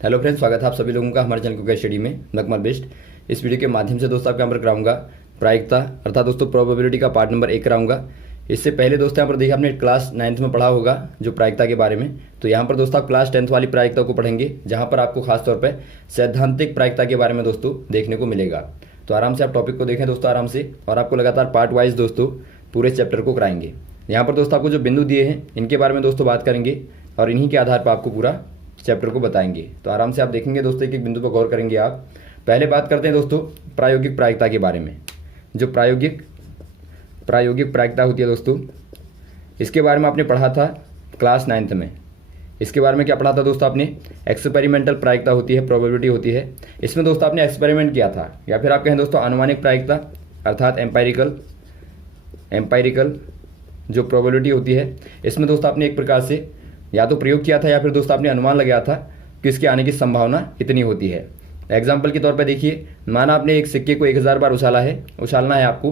Hello friends, स्वागत है आप सभी लोगों का हमारे चैनल क्विक स्टडी में नकमल बेस्ट। इस वीडियो के माध्यम से दोस्तों आपके यहाँ पर कराऊंगा प्रायिकता अर्थात दोस्तों प्रोबेबिलिटी का पार्ट नंबर 1 कराऊंगा। इससे पहले दोस्तों यहाँ पर देखिए आपने क्लास 9th में पढ़ा होगा जो प्रायिकता के बारे में। तो यहाँ पर दोस्तों आप क्लास 10th वाली प्रायिकता को पढ़ेंगे, जहाँ पर आपको खासतौर पर सैद्धांतिक प्रायिकता के बारे में दोस्तों देखने को मिलेगा। तो आराम से आप टॉपिक को देखें दोस्तों आराम से, और आपको लगातार पार्ट वाइज दोस्तों पूरे चैप्टर को कराएंगे। यहाँ पर दोस्तों आपको जो बिंदु दिए हैं इनके बारे में दोस्तों बात करेंगे और इन्हीं के आधार पर आपको पूरा चैप्टर को बताएंगे। तो आराम से आप देखेंगे दोस्तों, एक एक बिंदु पर गौर करेंगे आप। पहले बात करते हैं दोस्तों प्रायोगिक प्रायिकता के बारे में। जो प्रायोगिक प्रायिकता होती है दोस्तों, इसके बारे में आपने पढ़ा था क्लास 9th में। इसके बारे में क्या पढ़ा था दोस्तों आपने? एक्सपेरिमेंटल प्रायिकता होती है, प्रोबेबिलिटी होती है। इसमें दोस्तों आपने एक्सपेरिमेंट किया था, या फिर आप कहें दोस्तों अनुमानिक प्रायिकता अर्थात एम्पायरिकल जो प्रोबेबिलिटी होती है, इसमें दोस्तों आपने एक प्रकार से या तो प्रयोग किया था या फिर दोस्तों आपने अनुमान लगाया था कि इसके आने की संभावना इतनी होती है। एग्जाम्पल के तौर पर देखिए, माना आपने एक सिक्के को 1000 बार उछालना है आपको।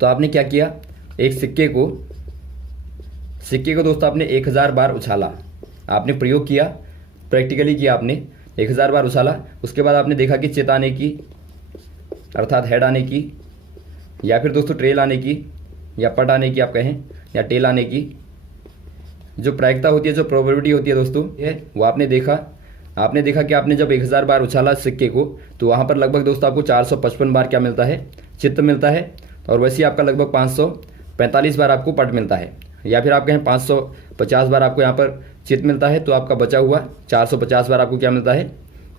तो आपने क्या किया, एक सिक्के को दोस्तों आपने 1000 बार उछाला, आपने प्रयोग किया, प्रैक्टिकली किया, आपने 1000 बार उछाला। उसके बाद आपने देखा कि चित आने की अर्थात हेड आने की, या फिर दोस्तों ट्रेल आने की, या पट आने की आप कहें, या टेल आने की जो प्रायिकता होती है, जो प्रोबेबिलिटी होती है दोस्तों है वो आपने देखा कि आपने जब 1000 बार उछाला सिक्के को, तो वहाँ पर लगभग दोस्तों आपको 455 बार क्या मिलता है, चित्त मिलता है। और वैसे ही आपका लगभग 545 बार आपको पट मिलता है, या फिर आप कहें 550 बार आपको यहाँ पर चित्त मिलता है। तो आपका बचा हुआ 450 बार आपको क्या मिलता है,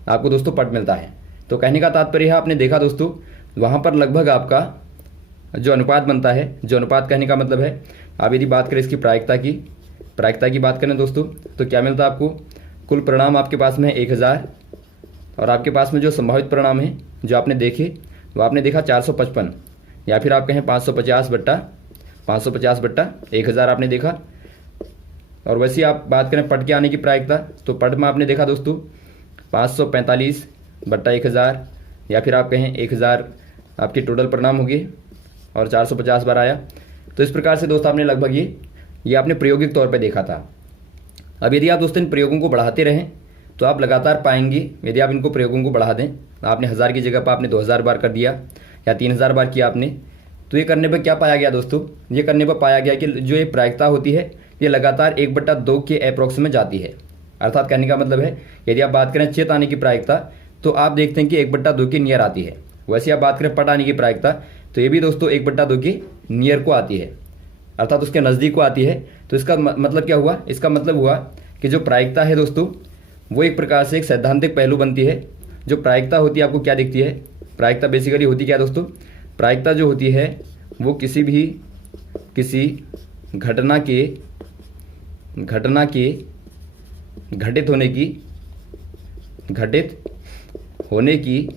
आपको दोस्तों पट मिलता है। तो कहने का तात्पर्य है, आपने देखा दोस्तों वहाँ पर लगभग आपका जो अनुपात बनता है, जो अनुपात कहने का मतलब है, आप यदि बात करें इसकी प्रायिकता की बात करें दोस्तों, तो क्या मिलता है आपको, कुल परिणाम आपके पास में है 1000, और आपके पास में जो संभावित परिणाम है जो आपने देखे वो आपने देखा 455, या फिर आप कहें 550 बट्टा 1000 आपने देखा। और वैसे आप बात करें पट के आने की प्रायिकता, तो पट में आपने देखा दोस्तों 545 बट्टा 1000, या फिर आप कहें 1000 आपके टोटल परिणाम हो गए और 450 बार आया। तो इस प्रकार से दोस्तों आपने लगभग ये आपने प्रायोगिक तौर पे देखा था। अब यदि आप दोस्तों इन प्रयोगों को बढ़ाते रहें तो आप लगातार पाएंगे, यदि आप इनको प्रयोगों को बढ़ा दें, आपने 1000 की जगह पर आपने 2000 बार कर दिया या 3000 बार किया आपने, तो ये करने पर क्या पाया गया दोस्तों, ये करने पर पाया गया कि जो ये प्रायिकता होती है ये लगातार 1/2 के अप्रॉक्स में जाती है। अर्थात कहने का मतलब है, यदि आप बात करें चेत आने की प्रायिकता, तो आप देखते हैं कि 1/2 के नियर आती है। वैसे आप बात करें पट आने की प्रायिकता, तो ये भी दोस्तों 1/2 के नियर को आती है, अर्थात उसके नज़दीक को आती है। तो इसका मतलब क्या हुआ, इसका मतलब हुआ कि जो प्रायिकता है दोस्तों वो एक प्रकार से एक सैद्धांतिक पहलू बनती है। जो प्रायिकता होती है आपको क्या दिखती है, प्रायिकता बेसिकली होती क्या दोस्तों, प्रायिकता जो होती है वो किसी घटना के घटित होने की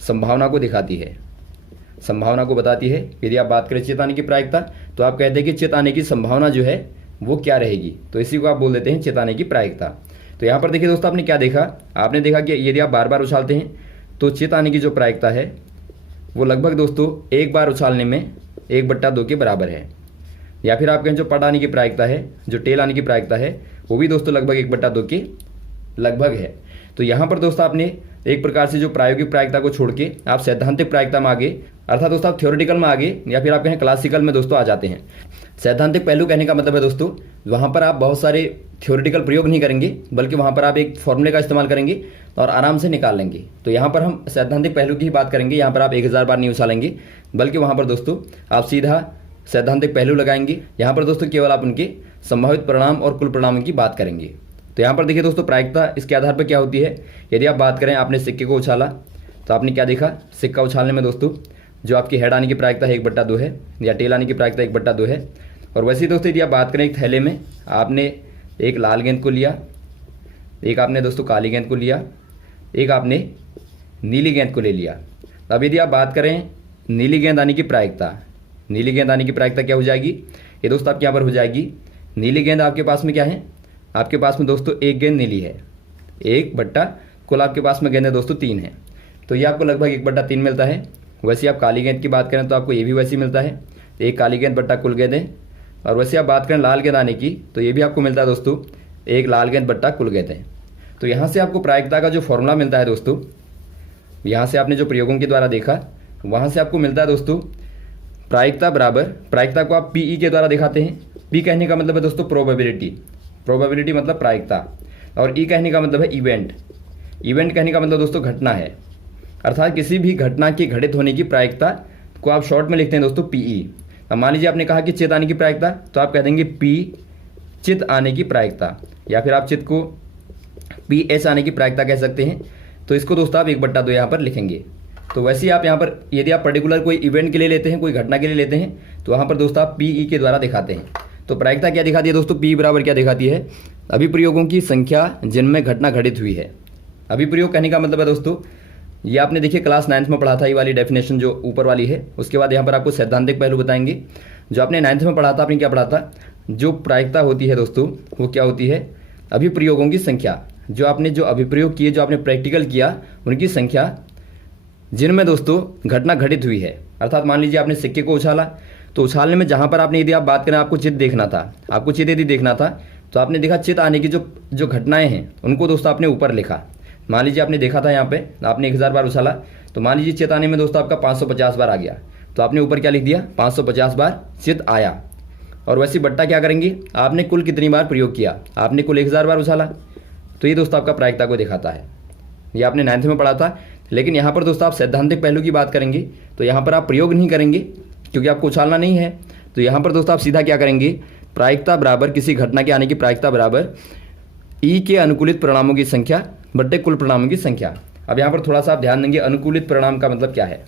संभावना को दिखाती है, संभावना को बताती है। यदि आप बात करें चेत आने की प्रायिकता, तो आप कहते हैं कि चेत आने की संभावना जो है वो क्या रहेगी, तो इसी को आप बोल देते हैं चेत आने की प्रायिकता। तो यहाँ पर देखिए दोस्तों आपने क्या देखा, आपने देखा कि यदि आप बार बार उछालते हैं तो चेत आने की जो प्रायिकता है वो लगभग दोस्तों एक बार उछालने में 1/2 के बराबर है। या फिर आप कहें जो पट आने की प्रायिकता है, जो टेल आने की प्रायिकता है, वो भी दोस्तों लगभग 1/2 के लगभग है। तो यहाँ पर दोस्तों आपने एक प्रकार से जो प्रायोगिक प्रायिकता को छोड़ के आप सैद्धांतिक प्रायिकता में आगे, अर्थात दोस्तों आप थ्योरेटिकल में आगे, या फिर आप कहें क्लासिकल में दोस्तों आ जाते हैं। सैद्धांतिक पहलू कहने का मतलब है दोस्तों वहाँ पर आप बहुत सारे थ्योरेटिकल प्रयोग नहीं करेंगे, बल्कि वहाँ पर आप एक फॉर्मूले का इस्तेमाल करेंगे और आराम से निकाल लेंगे। तो यहाँ पर हम सैद्धांतिक पहलू की ही बात करेंगे। यहाँ पर आप 1000 बार नहीं उछालेंगे, बल्कि वहाँ पर दोस्तों आप सीधा सैद्धांतिक पहलू लगाएंगे। यहाँ पर दोस्तों केवल आप उनके संभावित परिणाम और कुल परिणामों की बात करेंगे। तो यहाँ पर देखिए दोस्तों प्रायिकता इसके आधार पर क्या होती है, यदि आप बात करें आपने सिक्के को उछाला, तो आपने क्या देखा, सिक्का उछालने में दोस्तों जो आपकी हेड आने की प्रायिकता है 1/2 है, या टेल आने की प्रायिकता 1/2 है। और वैसे ही दोस्तों यदि आप बात करें एक थैले में आपने एक लाल गेंद को लिया, एक आपने दोस्तों काली गेंद को लिया, एक आपने नीली गेंद को ले लिया। अब यदि आप बात करें नीली गेंद आने की प्रायिकता, नीली गेंद आने की प्रायिकता क्या हो जाएगी, ये दोस्तों आपके यहाँ पर हो जाएगी, नीली गेंद आपके पास में क्या है, आपके पास में दोस्तों एक गेंद नीली है, 1/, कुल आपके पास में गेंद है दोस्तों 3 है, तो ये आपको लगभग 1/3 मिलता है। वैसे आप काली गेंद की बात करें तो आपको ये भी वैसी मिलता है, एक काली गेंद बट्टा कुल गेंदें। और वैसे आप बात करें लाल गेंद आने की, तो ये भी आपको मिलता है दोस्तों एक लाल गेंद बट्टा कुल गेंदें। तो यहाँ से आपको प्रायिकता का जो फॉर्मूला मिलता है दोस्तों, यहाँ से आपने जो प्रयोगों के द्वारा देखा वहाँ से आपको मिलता है दोस्तों प्रायिकता बराबर, प्रायिकता को आप पीई के द्वारा दिखाते हैं। पी कहने का मतलब है दोस्तों प्रोबेबिलिटी, प्रोबेबिलिटी मतलब प्रायिकता, और ई कहने का मतलब है इवेंट, इवेंट कहने का मतलब दोस्तों घटना है, अर्थात किसी भी घटना के घटित होने की प्रायिकता को आप शॉर्ट में लिखते हैं दोस्तों पीई। अब मान लीजिए आपने कहा कि चित आने की प्रायिकता, तो आप कह देंगे पी चित आने की प्रायिकता, या फिर आप चित को पी एच आने की प्रायिकता कह सकते हैं। तो इसको दोस्तों आप 1/2 यहाँ पर लिखेंगे। तो वैसे ही आप यहाँ पर यदि आप पर्टिकुलर कोई इवेंट के लिए लेते हैं, कोई घटना के लिए लेते हैं, तो वहाँ पर दोस्तों आप पीई के द्वारा दिखाते हैं। तो प्रायिकता क्या दिखाती है दोस्तों, पी बराबर क्या दिखाती है, अभिप्रयोगों की संख्या जिनमें घटना घटित हुई है। अभिप्रयोग कहने का मतलब है दोस्तों, ये आपने देखिए क्लास 9th में पढ़ा था, ये वाली डेफिनेशन जो ऊपर वाली है। उसके बाद यहाँ पर आपको सैद्धांतिक पहलू बताएंगे। जो आपने 9th में पढ़ा था, आपने क्या पढ़ा था, जो प्रायिकता होती है दोस्तों वो क्या होती है, अभिप्रयोगों की संख्या, जो आपने जो अभिप्रयोग किए, जो आपने प्रैक्टिकल किया, उनकी संख्या जिनमें दोस्तों घटना घटित हुई है। अर्थात मान लीजिए आपने सिक्के को उछाला, तो उछालने में जहाँ पर आपने, यदि आप बात करें आपको चित देखना था, आपको चित यदि देखना था, तो आपने देखा चित आने की जो घटनाएं हैं उनको दोस्तों आपने ऊपर लिखा। मान लीजिए आपने देखा था यहाँ पे आपने 1000 बार उछाला, तो मान लीजिए चित आने में दोस्तों आपका 550 बार आ गया, तो आपने ऊपर क्या लिख दिया, 550 बार चित आया। और वैसी बट्टा क्या करेंगे, आपने कुल कितनी बार प्रयोग किया, आपने कुल 1000 बार उछाला, तो ये दोस्तों आपका प्रायिकता को दिखाता है। ये आपने 9th में पढ़ा था। लेकिन यहाँ पर दोस्तों आप सैद्धांतिक पहलू की बात करेंगे, तो यहाँ पर आप प्रयोग नहीं करेंगे क्योंकि आपको उछालना नहीं है। तो यहाँ पर दोस्तों आप सीधा क्या करेंगे, प्रायिकता बराबर किसी घटना के आने की प्रायिकता बराबर ई के अनुकूलित परिणामों की संख्या बट्टे कुल परिणामों की संख्या। अब यहाँ पर थोड़ा सा आप ध्यान देंगे, अनुकूलित परिणाम का मतलब क्या है।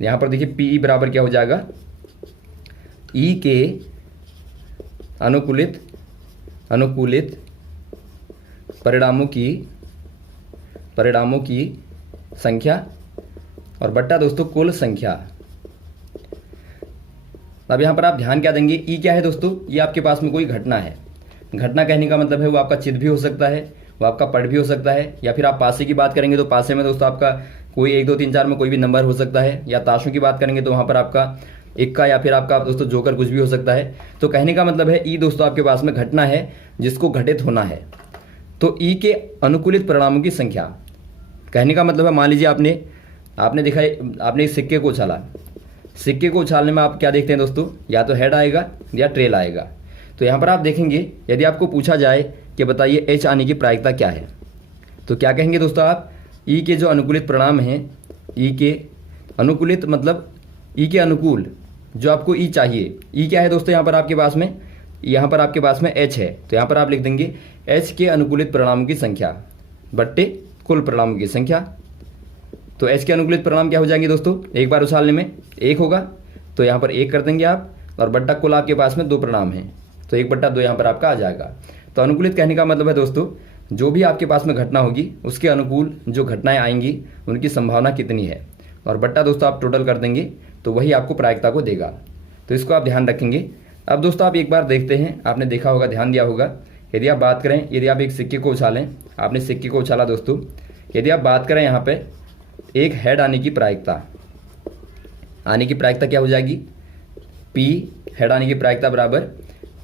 यहाँ पर देखिए पीई बराबर क्या हो जाएगा, ई के अनुकूलित परिणामों की संख्या और बट्टा दोस्तों कुल संख्या। अब यहाँ पर आप ध्यान क्या देंगे, ई क्या है दोस्तों, ये आपके पास में कोई घटना है। घटना कहने का मतलब है वो आपका चित भी हो सकता है, वो आपका पढ़ भी हो सकता है, या फिर आप पासे की बात करेंगे तो पासे में दोस्तों आपका कोई 1 2 3 4 में कोई भी नंबर हो सकता है, या ताशों की बात करेंगे तो वहाँ पर आपका इक्का या फिर आपका दोस्तों जोकर कुछ भी हो सकता है। तो कहने का मतलब है ई दोस्तों आपके पास में घटना है जिसको घटित होना है। तो ई के अनुकूलित परिणामों की संख्या कहने का मतलब है, मान लीजिए आपने देखा, आपने इस सिक्के को उछाला, सिक्के को उछालने में आप क्या देखते हैं दोस्तों, या तो हेड आएगा या टेल आएगा। तो यहाँ पर आप देखेंगे, यदि आपको पूछा जाए कि बताइए एच आने की प्रायिकता क्या है, तो क्या कहेंगे दोस्तों आप, ई के जो अनुकूलित परिणाम हैं, ई के अनुकूलित मतलब ई के अनुकूल जो आपको ई चाहिए, ई क्या है दोस्तों यहाँ पर आपके पास में, यहाँ पर आपके पास में एच है, तो यहाँ पर आप लिख देंगे एच के अनुकूलित परिणामों की संख्या बट्टे कुल परिणामों की संख्या। तो एच के अनुकूलित परिणाम क्या हो जाएंगे दोस्तों, एक बार उछालने में 1 होगा, तो यहाँ पर 1 कर देंगे आप, और बट्टा कुल आपके पास में 2 परिणाम हैं, तो 1/2 यहाँ पर आपका आ जाएगा। तो अनुकूलित कहने का मतलब है दोस्तों, जो भी आपके पास में घटना होगी उसके अनुकूल जो घटनाएं आएंगी उनकी संभावना कितनी है, और बट्टा दोस्तों आप टोटल कर देंगे तो वही आपको प्रायिकता को देगा। तो इसको आप ध्यान रखेंगे। अब दोस्तों आप एक बार देखते हैं, आपने देखा होगा, ध्यान दिया होगा, यदि आप बात करें, यदि आप एक सिक्के को उछालें, आपने सिक्के को उछाला दोस्तों, यदि आप बात करें यहाँ पे एक हेड आने की प्रायिकता क्या हो जाएगी, पी हेड आने की प्रायिकता बराबर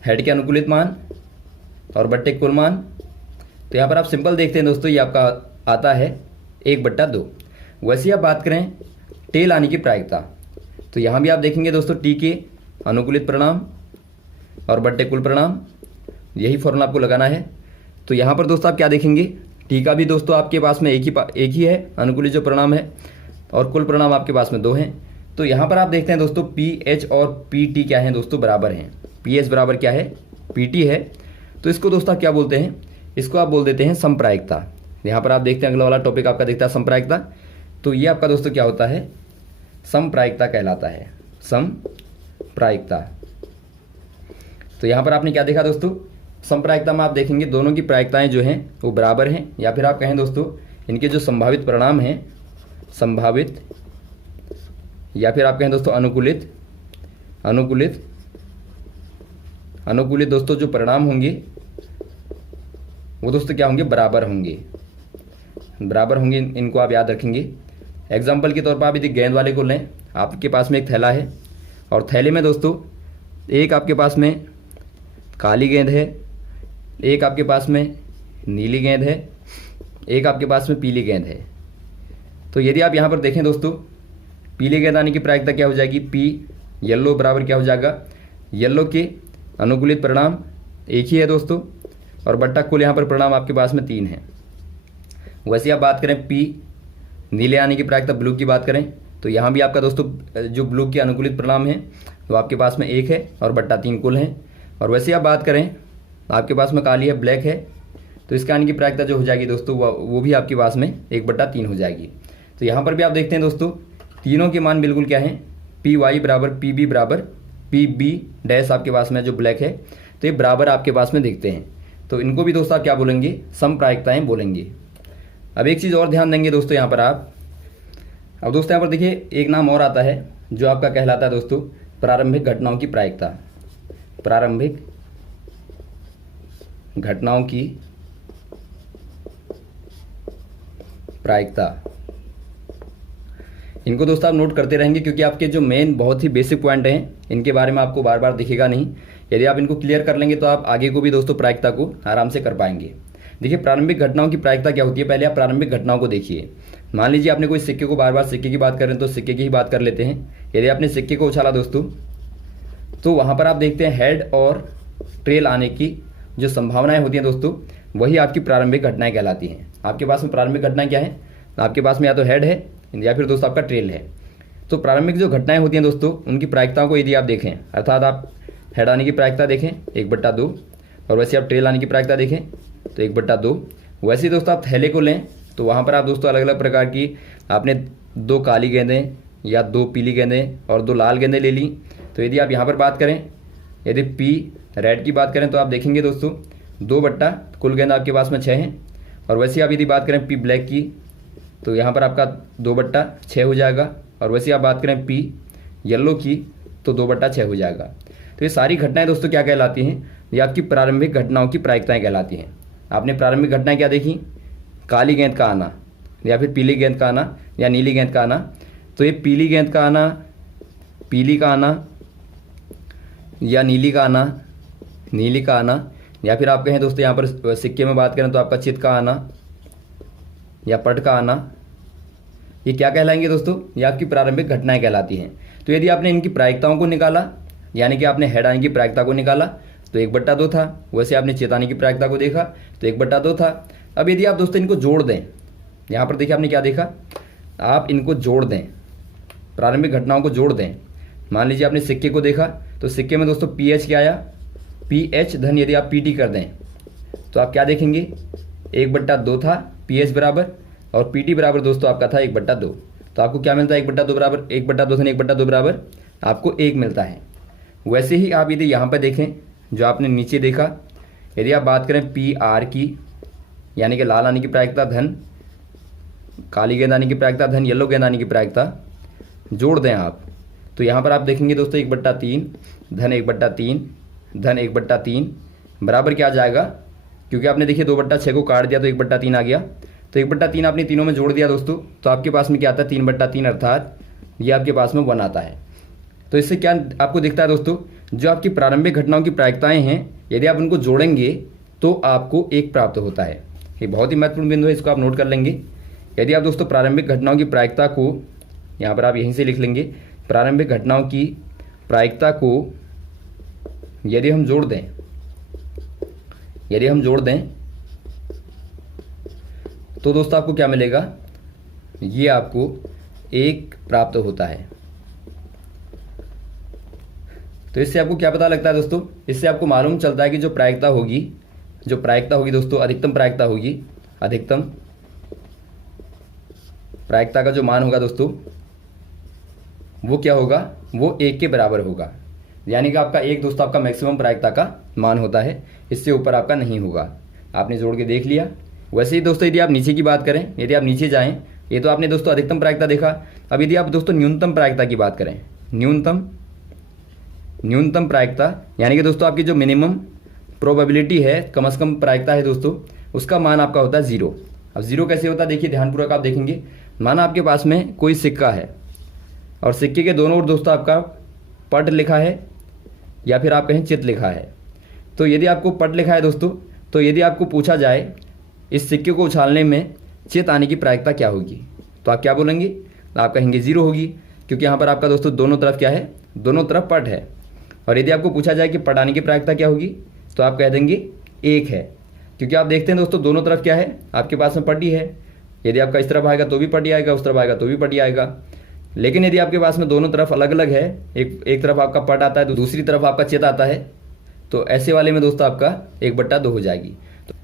हेड के अनुकूलित मान और बट्टे कुल मान। तो यहाँ पर आप सिंपल देखते हैं दोस्तों, ये आपका आता है 1/2। वैसे ही आप बात करें टेल आने की प्रायिकता, तो यहाँ भी आप देखेंगे दोस्तों टी के अनुकूलित परिणाम और बट्टे कुल परिणाम, यही फॉर्मूला आपको लगाना है। तो यहाँ पर दोस्तों आप क्या देखेंगे, टी का भी दोस्तों आपके पास में एक ही है अनुकूलित जो परिणाम है, और कुल परिणाम आपके पास में 2 हैं। तो यहाँ पर आप देखते हैं दोस्तों पी एच और पी टी क्या है दोस्तों, बराबर हैं। पी एच बराबर क्या है, पी टी है। तो इसको दोस्तों आप क्या बोलते हैं, इसको आप बोल देते हैं समप्रायिकता। यहाँ पर आप देखते हैं अगला वाला टॉपिक आपका दिखता है समप्रायिकता। तो ये आपका दोस्तों क्या होता है, समप्रायिकता कहलाता है, समप्रायिकता। तो यहाँ पर आपने क्या देखा दोस्तों, समप्रायिकता में आप देखेंगे दोनों की प्रायिकताएं जो हैं वो बराबर हैं, या फिर आप कहें दोस्तों इनके जो संभावित परिणाम हैं, संभावित या फिर आप कहें दोस्तों अनुकूलित दोस्तों जो परिणाम होंगे वो दोस्तों क्या होंगे, बराबर होंगे। इनको आप याद रखेंगे। एग्जाम्पल के तौर पर आप यदि गेंद वाले को लें, आपके पास में एक थैला है और थैले में दोस्तों एक आपके पास में काली गेंद है, एक आपके पास में नीली गेंद है, एक आपके पास में पीली गेंद है। तो यदि आप यहाँ पर देखें दोस्तों, पीली गेंद आने की प्रायिकता क्या हो जाएगी, पी येलो बराबर क्या हो जाएगा, येलो के अनुकूलित परिणाम एक ही है दोस्तों, और बट्टा कुल यहाँ पर परिणाम आपके पास में 3 है। वैसे आप बात करें पी नीले आने की प्रायिकता ब्लू की बात करें तो यहाँ भी आपका दोस्तों जो ब्लू के अनुकूलित परिणाम है वो आपके पास में 1 है और बट्टा 3 कुल है। और वैसे आप बात करें आपके पास में काली है, ब्लैक है, तो इसका आने की प्रायिकता जो हो जाएगी दोस्तों वो भी आपके पास में 1/3 हो जाएगी। तो यहाँ पर भी आप देखते हैं दोस्तों तीनों के मान बिल्कुल क्या है, पी वाई बराबर पी बी बराबर पी बी डैश आपके पास में जो ब्लैक है तो ये बराबर आपके पास में दिखते हैं। तो इनको भी दोस्तों आप क्या बोलेंगे, समप्रायिकताएं बोलेंगे। अब एक चीज़ और ध्यान देंगे दोस्तों यहाँ पर आप, अब दोस्तों यहाँ पर देखिए एक नाम और आता है जो आपका कहलाता है दोस्तों प्रारंभिक घटनाओं की प्रायिकता। प्रारंभिक घटनाओं की प्रायिकता, इनको दोस्तों आप नोट करते रहेंगे क्योंकि आपके जो मेन बहुत ही बेसिक पॉइंट हैं इनके बारे में आपको बार बार दिखेगा नहीं। यदि आप इनको क्लियर कर लेंगे तो आप आगे को भी दोस्तों प्रायिकता को आराम से कर पाएंगे। देखिए प्रारंभिक घटनाओं की प्रायिकता क्या होती है, पहले आप प्रारंभिक घटनाओं को देखिए। मान लीजिए आपने कोई सिक्के को, बार बार सिक्के की बात करें तो सिक्के की ही बात कर लेते हैं। यदि आपने सिक्के को उछाला दोस्तों तो वहाँ पर आप देखते हैं हेड और ट्रेल आने की जो संभावनाएं होती हैं दोस्तों वही आपकी प्रारंभिक घटनाएं कहलाती हैं। आपके पास में प्रारंभिक घटनाएं क्या है, आपके पास में या तो हेड है या फिर दोस्तों आपका ट्रेल है। तो प्रारंभिक जो घटनाएं होती हैं दोस्तों उनकी प्रायिकताओं को यदि आप देखें, अर्थात आप हेड आने की प्रायिकता देखें 1/2 और वैसे आप ट्रेल आने की प्रायिकता देखें तो 1/2। वैसे ही दोस्तों आप थैले को लें तो वहाँ पर आप दोस्तों अलग अलग प्रकार की आपने 2 काली गेंदें या 2 पीली गेंदें और 2 लाल गेंदें ले ली। तो यदि आप यहाँ पर बात करें, यदि पी रेड की बात करें तो आप देखेंगे दोस्तों 2 बट्टा कुल गेंद आपके पास में 6 हैं। और वैसे आप यदि बात करें पी ब्लैक की तो यहाँ पर आपका 2/6 हो जाएगा। और वैसे आप बात करें पी येलो की तो 2/6 हो जाएगा। तो ये सारी घटनाएं दोस्तों क्या कहलाती हैं, ये आपकी प्रारंभिक घटनाओं की प्रायिकताएं कहलाती हैं। आपने प्रारंभिक घटनाएं क्या देखी, काली गेंद का आना या फिर पीली गेंद का आना या नीली गेंद का आना। तो ये पीली गेंद का आना, पीली का आना या नीली का आना, नीली का आना, या फिर आप कहें दोस्तों यहाँ पर सिक्के में बात करें तो आपका चित का आना या पट का आना, ये क्या कहलाएंगे दोस्तों, ये आपकी प्रारंभिक घटनाएं कहलाती हैं। तो यदि आपने इनकी प्रायिकताओं को निकाला, यानी कि आपने हेड आने की प्रायिकता को निकाला तो 1/2 था। वैसे आपने चेताने की प्रायिकता को देखा तो 1/2 था। अब यदि आप दोस्तों इनको जोड़ दें, यहाँ पर देखिए आपने क्या देखा, आप इनको जोड़ दें, प्रारंभिक घटनाओं को जोड़ दें। मान लीजिए आपने सिक्के को देखा तो सिक्के में दोस्तों PH क्या आया, PH धन यदि आप PT कर दें तो आप क्या देखेंगे, 1/2 था PH बराबर और PT बराबर दोस्तों आपका था 1/2। तो आपको क्या मिलता है, 1/2 बराबर 1/2 धन 1/2 बराबर आपको 1 मिलता है। वैसे ही आप यदि यहाँ पर देखें जो आपने नीचे देखा, यदि आप बात करें PR की यानी कि लाल आने की प्रायिकता धन काली गेंद आने की प्रायिकता धन येलो गेंद आने की प्रायिकता जोड़ दें आप तो यहाँ पर आप देखेंगे दोस्तों 1/3 धन 1/3 धन 1/3 बराबर क्या आ जाएगा, क्योंकि आपने देखिए 2/6 को काट दिया तो 1/3 आ गया। तो 1/3 आपने तीनों में जोड़ दिया दोस्तों तो आपके पास में क्या आता है, 3/3, अर्थात ये आपके पास में 1 आता है। तो इससे क्या आपको दिखता है दोस्तों, जो आपकी प्रारंभिक घटनाओं की प्रायिकताएं हैं यदि आप उनको जोड़ेंगे तो आपको 1 प्राप्त होता है। ये बहुत ही महत्वपूर्ण बिंदु है, इसको आप नोट कर लेंगे। यदि आप दोस्तों प्रारंभिक घटनाओं की प्रायिकता को यहाँ पर आप यहीं से लिख लेंगे, प्रारंभिक घटनाओं की प्रायिकता को यदि हम जोड़ दें, तो दोस्तों आपको क्या मिलेगा, ये आपको 1 प्राप्त होता है। तो इससे आपको क्या पता लगता है दोस्तों, इससे आपको मालूम चलता है कि जो प्रायिकता होगी दोस्तों, अधिकतम प्रायिकता होगी, अधिकतम प्रायिकता का जो मान होगा दोस्तों वो क्या होगा, वो 1 के बराबर होगा। यानी कि आपका 1 दोस्तों आपका मैक्सिमम प्रायिकता का मान होता है, इससे ऊपर आपका नहीं होगा। आपने जोड़ के देख लिया। वैसे ही दोस्तों यदि आप नीचे की बात करें, यदि आप नीचे जाएं, ये तो आपने दोस्तों अधिकतम प्रायिकता देखा। अब यदि आप दोस्तों न्यूनतम प्रायिकता की बात करें, न्यूनतम प्रायिकता यानी कि दोस्तों आपकी जो मिनिमम प्रोबेबिलिटी है, कम से कम प्रायिकता है दोस्तों, उसका मान आपका होता है 0। अब 0 कैसे होता है, देखिए ध्यानपूर्वक आप देखेंगे। माना आपके पास में कोई सिक्का है और सिक्के के दोनों ओर दोस्तों आपका पट लिखा है या फिर आप कहें चित लिखा है। तो यदि आपको पट लिखा है दोस्तों, तो यदि आपको पूछा जाए इस सिक्के को उछालने में चित आने की प्रायिकता क्या होगी? तो आप क्या बोलेंगे? आप कहेंगे 0 होगी, क्योंकि यहाँ पर आपका दोस्तों दोनों तरफ क्या है? दोनों तरफ पट है। और यदि आपको पूछा जाए कि पट आने की प्रायिकता क्या होगी, तो आप कह देंगे 1 है, क्योंकि आप देखते हैं दोस्तों दोनों तरफ क्या है? आपके पास में पट ही है। यदि आपका इस तरफ आएगा तो भी पट ही आएगा, उस तरफ आएगा तो भी पट ही आएगा। लेकिन यदि आपके पास में दोनों तरफ अलग अलग है, एक तरफ आपका पट आता है तो दूसरी तरफ आपका चित आता है, तो ऐसे वाले में दोस्तों आपका 1/2 हो जाएगी।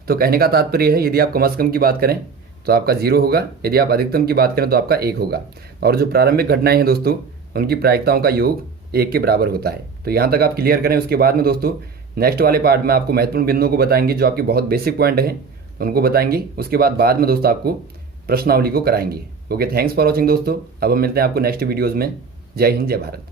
तो कहने का तात्पर्य है, यदि आप कम से कम की बात करें तो आपका 0 होगा, यदि आप अधिकतम की बात करें तो आपका 1 होगा। और जो प्रारंभिक घटनाएं हैं दोस्तों, उनकी प्रायिकताओं का योग 1 के बराबर होता है। तो यहाँ तक आप क्लियर करें। उसके बाद में दोस्तों नेक्स्ट वाले पार्ट में आपको महत्वपूर्ण बिंदुओं को बताएंगे, जो आपके बहुत बेसिक पॉइंट हैं उनको बताएंगे। उसके बाद में दोस्तों आपको प्रश्नावली को कराएंगे। ओके, थैंक्स फॉर वॉचिंग दोस्तों। अब हम मिलते हैं आपको नेक्स्ट वीडियोज़ में। जय हिंद, जय भारत।